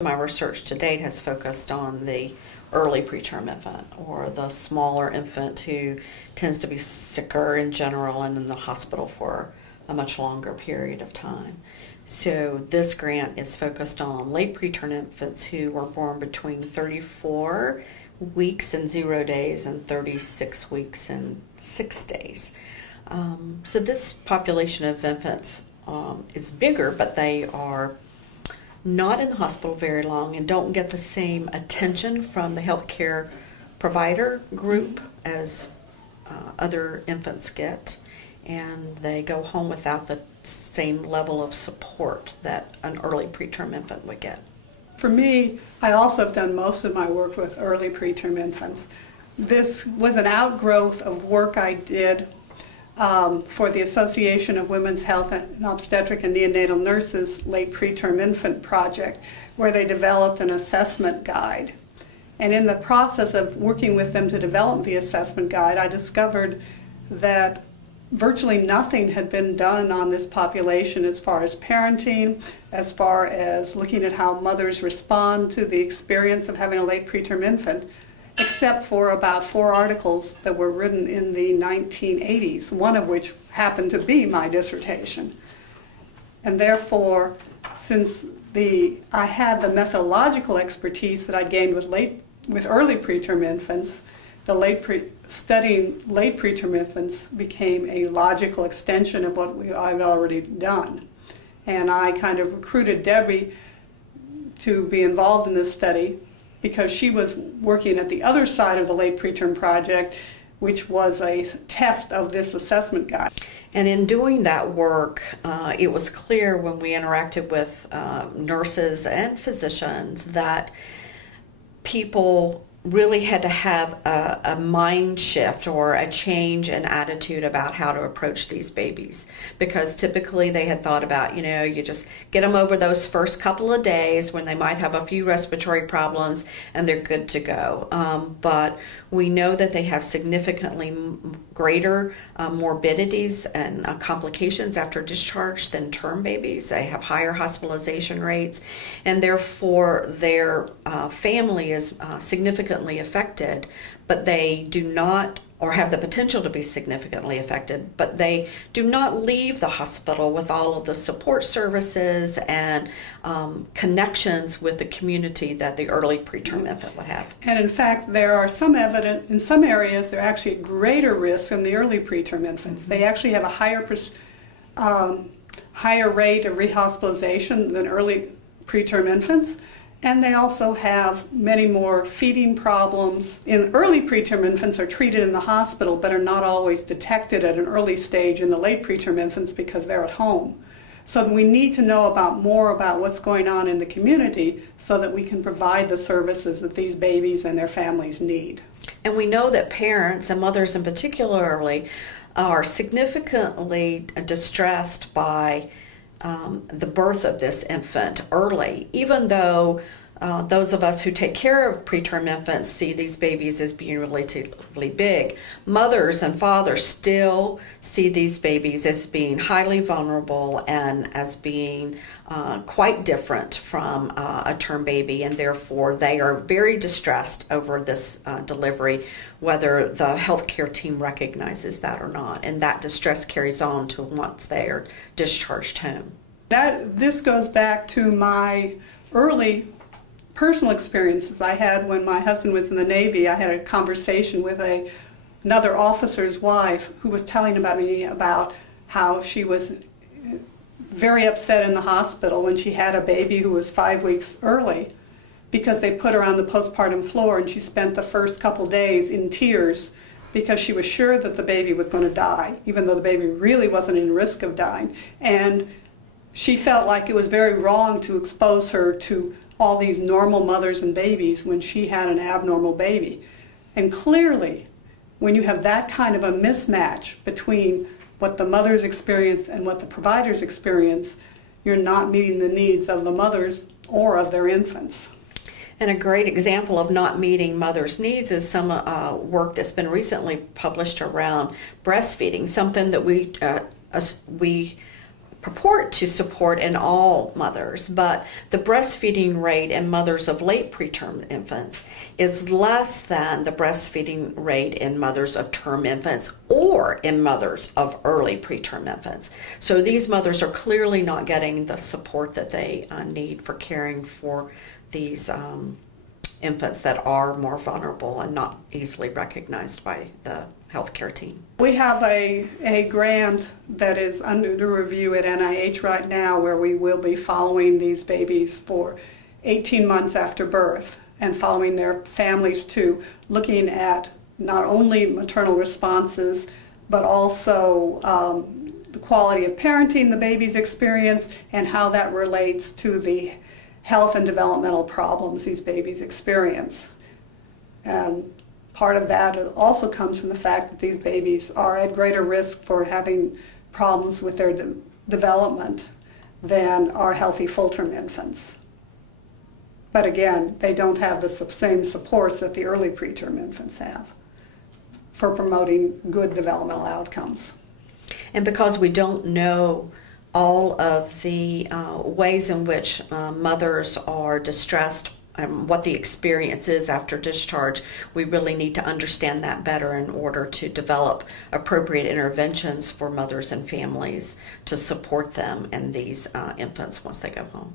My research to date has focused on the early preterm infant, or the smaller infant who tends to be sicker in general and in the hospital for a much longer period of time. So this grant is focused on late preterm infants who were born between 34 weeks and 0 days and 36 weeks and 6 days. So this population of infants is bigger, but they are not in the hospital very long and don't get the same attention from the healthcare provider group as other infants get, and they go home without the same level of support that an early preterm infant would get. For me, I also have done most of my work with early preterm infants. This was an outgrowth of work I did for the Association of Women's Health and Obstetric and Neonatal Nurses Late Preterm Infant Project, where they developed an assessment guide. And in the process of working with them to develop the assessment guide, I discovered that virtually nothing had been done on this population as far as parenting, as far as looking at how mothers respond to the experience of having a late preterm infant, except for about 4 articles that were written in the 1980s, one of which happened to be my dissertation. And therefore, since I had the methodological expertise that I'd gained with early preterm infants, studying late preterm infants became a logical extension of what I've already done. And I kind of recruited Debbie to be involved in this study, because she was working at the other side of the Late Preterm Project, which was a test of this assessment guide. And in doing that work, it was clear when we interacted with nurses and physicians that people really had to have a mind shift or a change in attitude about how to approach these babies, because typically they had thought about, you just get them over those first couple of days when they might have a few respiratory problems and they're good to go. But we know that they have significantly greater morbidities and complications after discharge than term babies. They have higher hospitalization rates, and therefore their family is significantly affected, but they do not, or have the potential to be significantly affected, but they do not leave the hospital with all of the support services and connections with the community that the early preterm infant would have. And in fact, there are some evidence, in some areas, they're actually at greater risk in the early preterm infants. Mm-hmm. They actually have a higher rate of rehospitalization than early preterm infants. And they also have many more feeding problems. In early preterm infants are treated in the hospital, but are not always detected at an early stage in the late preterm infants because they're at home. So we need to know more about what's going on in the community so that we can provide the services that these babies and their families need. And we know that parents, and mothers in particularly, are significantly distressed by the birth of this infant early, even though those of us who take care of preterm infants see these babies as being relatively big. Mothers and fathers still see these babies as being highly vulnerable and as being quite different from a term baby, and therefore they are very distressed over this delivery, whether the healthcare team recognizes that or not, and that distress carries on to once they are discharged home. This goes back to my early personal experiences I had when my husband was in the Navy. I had a conversation with another officer's wife who was telling me about how she was very upset in the hospital when she had a baby who was 5 weeks early, because they put her on the postpartum floor and she spent the first couple days in tears because she was sure that the baby was going to die, even though the baby really wasn't in risk of dying. And she felt like it was very wrong to expose her to all these normal mothers and babies when she had an abnormal baby. And clearly, when you have that kind of a mismatch between what the mothers experience and what the providers experience, you're not meeting the needs of the mothers or of their infants. And a great example of not meeting mothers' needs is some work that's been recently published around breastfeeding, something that we purport to support in all mothers, but the breastfeeding rate in mothers of late preterm infants is less than the breastfeeding rate in mothers of term infants or in mothers of early preterm infants. So these mothers are clearly not getting the support that they need for caring for these infants that are more vulnerable and not easily recognized by the healthcare team. We have a grant that is under review at NIH right now where we will be following these babies for 18 months after birth and following their families too, looking at not only maternal responses but also the quality of parenting the babies experience and how that relates to the health and developmental problems these babies experience. And part of that also comes from the fact that these babies are at greater risk for having problems with their development than our healthy full-term infants. But again, they don't have the same supports that the early preterm infants have for promoting good developmental outcomes. And because we don't know all of the ways in which mothers are distressed, what the experience is after discharge, we really need to understand that better in order to develop appropriate interventions for mothers and families to support them and these infants once they go home.